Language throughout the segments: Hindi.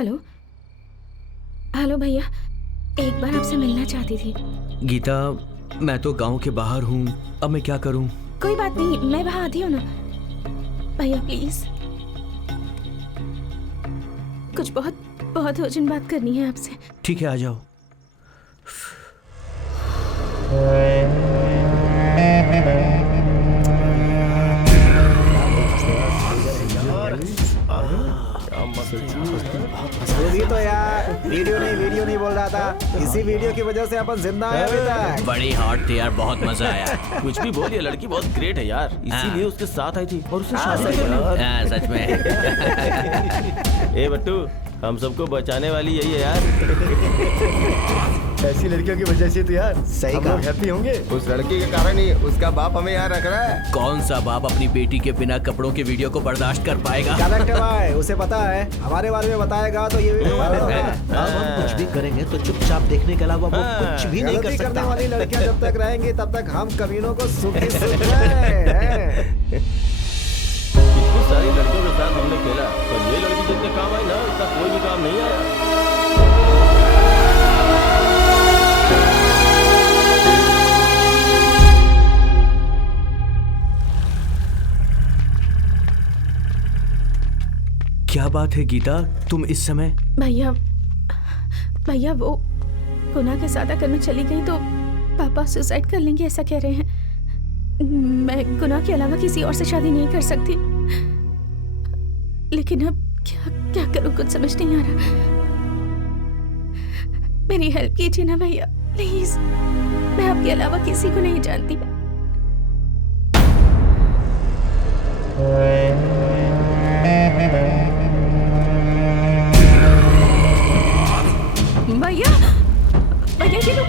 हेलो हेलो भैया, एक बार आपसे मिलना चाहती थी। गीता, मैं तो गांव के बाहर हूँ, अब मैं क्या करूँ? कोई बात नहीं, मैं वहाँ आती हूँ ना। भैया प्लीज, कुछ बहुत बहुत अर्जेंट बात करनी है आपसे। ठीक है, आ जाओ। तो यार वीडियो नहीं बोल रहा था, इसी वीडियो की वजह से अपन जिंदा है अभी तक। बड़ी हॉट थी यार, बहुत मजा आया। कुछ भी बोल, ये लड़की बहुत ग्रेट है यार, इसीलिए उसके साथ आई थी और उससे शादी करनी। सच में। ए बट्टू, हम सबको बचाने वाली यही है यार। ऐसी लड़कियों की वजह से तो यार सही हम कहा। लोग हैप्पी होंगे। उस लड़की के कारण ही उसका बाप हमें यहाँ रख रहा है। कौन सा बाप अपनी बेटी के बिना कपड़ों के वीडियो को बर्दाश्त कर पाएगा? करेक्ट है भाई, उसे पता है हमारे बारे में बताएगा तो ये वीडियो वायरल होगा। अब हम कुछ भी करेंगे तो चुपचाप देखने के अलावा वो कुछ भी नहीं कर गलती करने सकता। वाली लड़कियां जब तक रहेंगी तब तक हम कमीनों को सुख ही सुख है। इतनी सारी लड़कियों के साथ हमने खेला, पर ये लड़की जितने काम आई ना, इसका कोई भी काम नहीं आया। क्या बात है गीता, तुम इस समय? भैया भैया, वो गुनाह के सादा करने चली गई तो पापा सुसाइड कर लेंगे ऐसा कह रहे हैं। मैं गुनाह के अलावा किसी और से शादी नहीं कर सकती, लेकिन अब क्या क्या करूं, कुछ समझ नहीं आ रहा। मेरी हेल्प कीजिए ना भैया प्लीज, मैं आपके अलावा किसी को नहीं जानती। भैया भैया, ये लोग,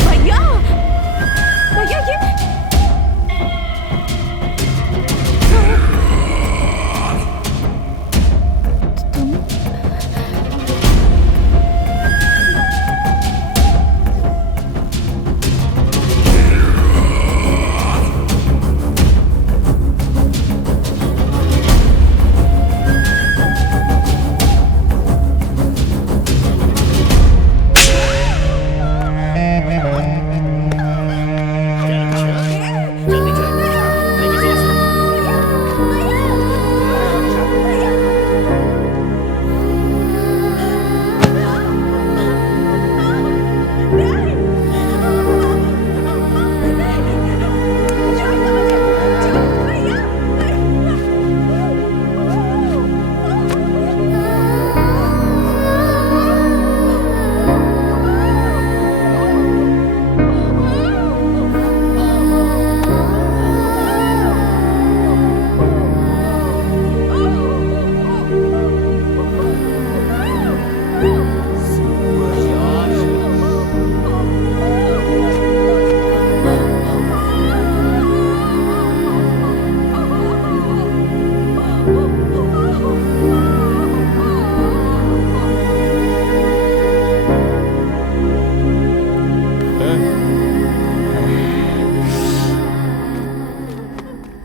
भैया भैया, ये तुम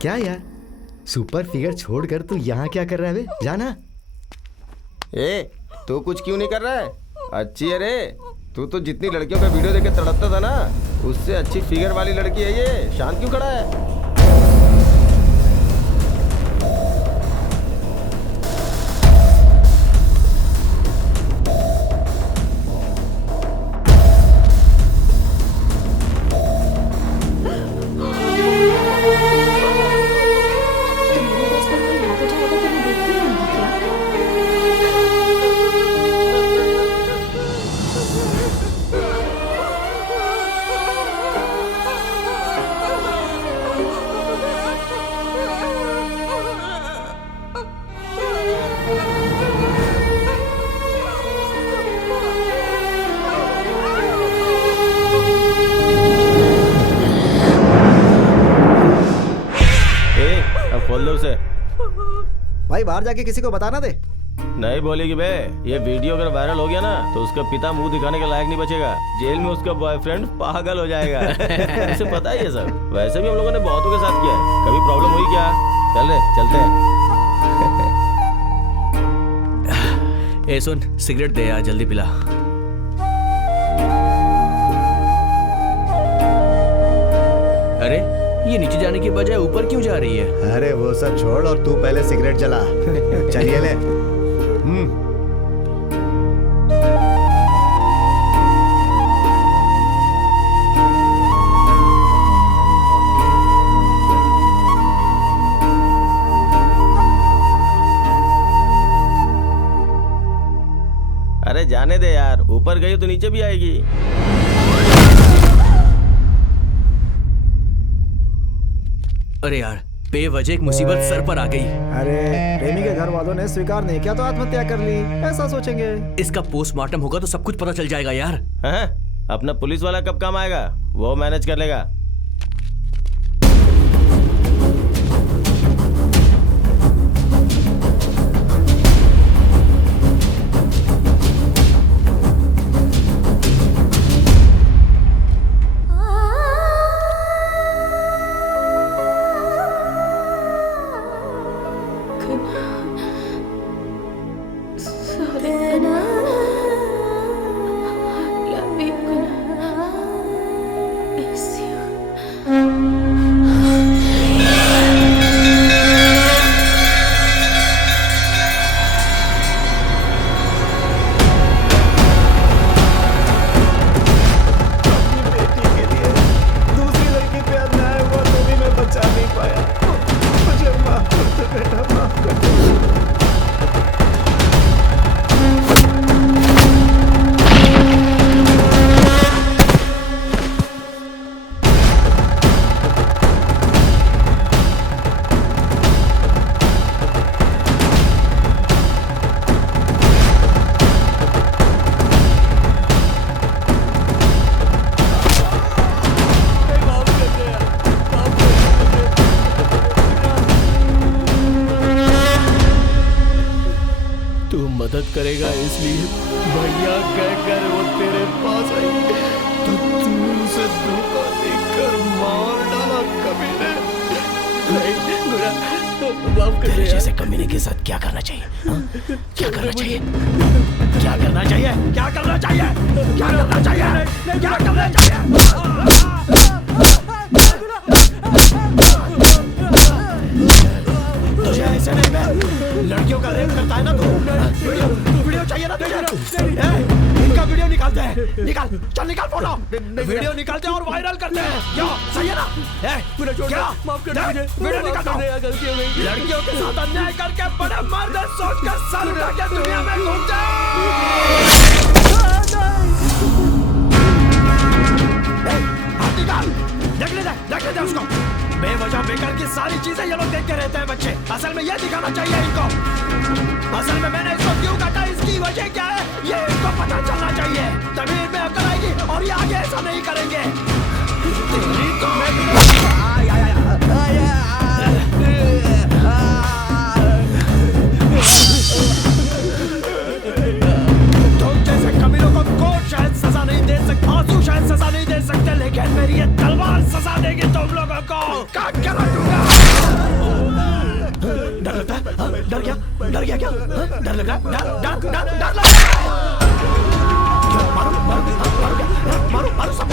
क्या यार, सुपर फिगर छोड़कर तू यहाँ क्या कर रहा है बे? जाना। ए, तू कुछ क्यों नहीं कर रहा है? अच्छी है रे, तू तो जितनी लड़कियों का वीडियो देख के तड़पता था ना, उससे अच्छी फिगर वाली लड़की है ये। शांत क्यों खड़ा है? खोल दो उसे। भाई बाहर जाके किसी को बताना दे। नहीं बोलेगी बे, ये वीडियो अगर वायरल हो गया ना तो उसका पिता मुंह दिखाने के लायक नहीं बचेगा। जेल में उसका बॉयफ्रेंड पागल हो जाएगा। उसे पता ही है सब। वैसे भी हम लोगों ने बहुतों के साथ किया है, कभी प्रॉब्लम हुई क्या? चल रे, चलते हैं। ए सुन, सिगरेट दे यार, जल्दी पिला। अरे ये नीचे जाने के बजाय ऊपर क्यों जा रही है? अरे वो सब छोड़ और तू पहले सिगरेट जला। चलिए ले। अरे जाने दे यार, ऊपर गई तो नीचे भी आएगी। अरे यार, बेवजह एक मुसीबत सर पर आ गई। अरे प्रेमी के घर वालों ने स्वीकार नहीं किया तो आत्महत्या कर ली, ऐसा सोचेंगे। इसका पोस्टमार्टम होगा तो सब कुछ पता चल जाएगा यार। हैं? अपना पुलिस वाला कब काम आएगा? वो मैनेज कर लेगा। करेगा इसलिए भैया कहकर वो तेरे पास आई, तो तू उसे धोखा देकर मार डाला कमीने। माफ कर दे। जैसे कमीने के साथ क्या करना चाहिए? क्या करना चाहिए? क्या करना चाहिए? क्या करना चाहिए? क्या करना चाहिए? क्या करना चाहिए? तुझे ऐसे नहीं, मैं लड़कियों का रेप करता है ना तू? वीडियो चाहिए ना तुझे? इनका वीडियो निकालते हैं, निकाल, चल निकाल फोटो, वीडियो निकालते हैं और वायरल करते हैं। क्या सही है ना? क्या? माफ कर दे, वीडियो निकालता हूं। गलती हो गई। लड़कियों के साथ अन्याय करके बड़े मर्द सोच कर सर उठा के दुनिया में घूमते हाथ निकाल, देख ले उसको। बेवजह बेकार की सारी चीजें ये लोग देखते रहते हैं बच्चे। असल में ये दिखाना चाहिए इनको। असल में मैंने इसको क्यों काटा, इसकी वजह क्या है, ये इनको पता चलना चाहिए। तभी इनमें अकल आएगी और ये आगे ऐसा नहीं करेंगे। तेरी तो तुम जैसे कमीनों को कोर्ट शायद सजा नहीं दे सकता, आंसू शायद सजा नहीं दे सकते, लेकिन मेरी ये तलवार सजा देगी तुम लोगों को। काट के रखूंगा। डर लगता है? डर गया? डर गया क्या? डर लग रहा है? डर लग रहा है? मारो सब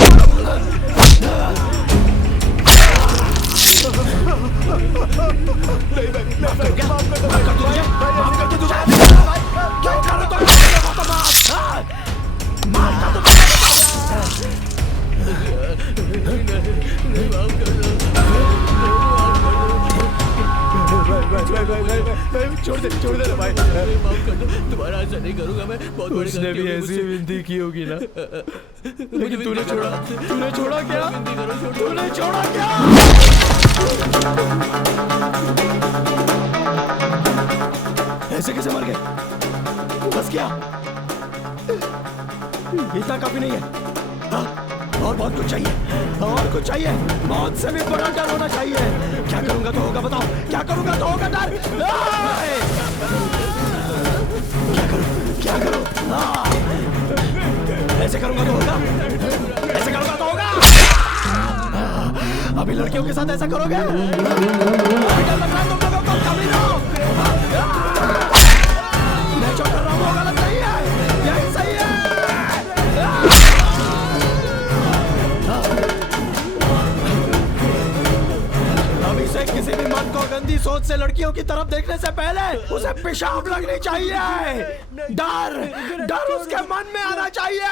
माफ कर तुझे। क्यों कर रहे हो? मार कर दो। छोड़ दे भाई, माफ कर दो, दोबारा ऐसा नहीं करूंगा मैं। बहुत बड़ी गलती भी ऐसी विनती की होगी ना, लेकिन तूने छोड़ा क्या? तूने छोड़ा क्या? ऐसे कैसे मर गए? बस क्या इतना काफी नहीं है? और बहुत कुछ चाहिए, मौत से भी बड़ा डर होना चाहिए। क्या करूंगा तो होगा, बताओ क्या करूंगा तो होगा डर? क्या करूं? ऐसे करूंगा तो होगा, अभी लड़कियों के साथ ऐसा करोगे? अभी डर लग रहा है तुम लोगों को? कमीनों, मैं जो कर रहा हूँ वो गलत नहीं लड़कियों की तरफ देखने से पहले उसे पेशाब लगनी चाहिए। डर डर उसके मन में आना चाहिए।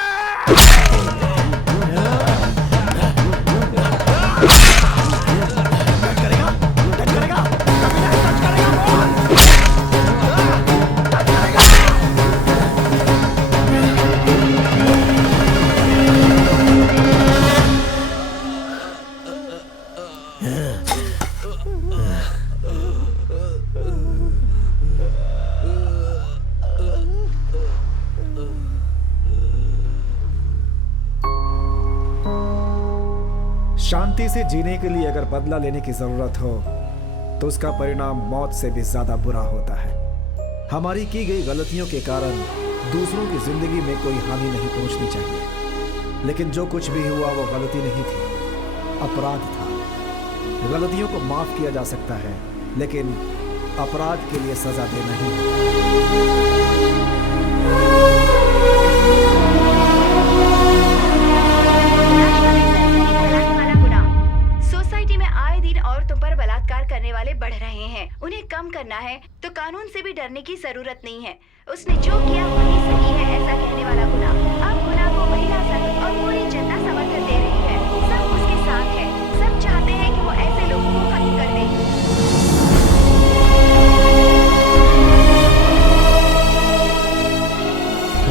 शांति से जीने के लिए अगर बदला लेने की जरूरत हो तो उसका परिणाम मौत से भी ज्यादा बुरा होता है। हमारी की गई गलतियों के कारण दूसरों की जिंदगी में कोई हानि नहीं पहुंचनी चाहिए, लेकिन जो कुछ भी हुआ वो गलती नहीं थी, अपराध था। गलतियों को माफ किया जा सकता है, लेकिन अपराध के लिए सजा देना ही। सोसाइटी में आए दिन औरतों पर बलात्कार करने वाले बढ़ रहे हैं। उन्हें कम करना है तो कानून से भी डरने की जरूरत नहीं है। उसने जो किया वही सही है, ऐसा कहने वाला गुनाह। अब गुनाह को महिला संघ और पूरी जनता समर्थन दे रही है। सब उसके साथ है। सब चाहते हैं कि वो ऐसे लोगों को खत्म कर दे।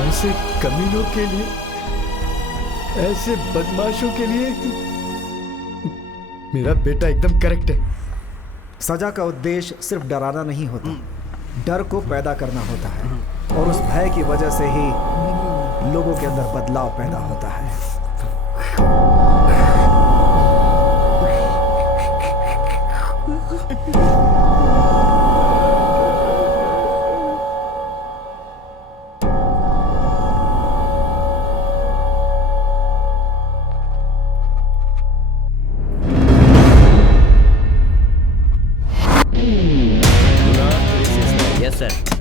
ऐसे कमीनों के लिए, ऐसे बदमाशों के लिए मेरा बेटा एकदम करेक्ट है। सजा का उद्देश्य सिर्फ डराना नहीं होता, डर को पैदा करना होता है, और उस भय की वजह से ही लोगों के अंदर बदलाव पैदा होता है। Yes sir.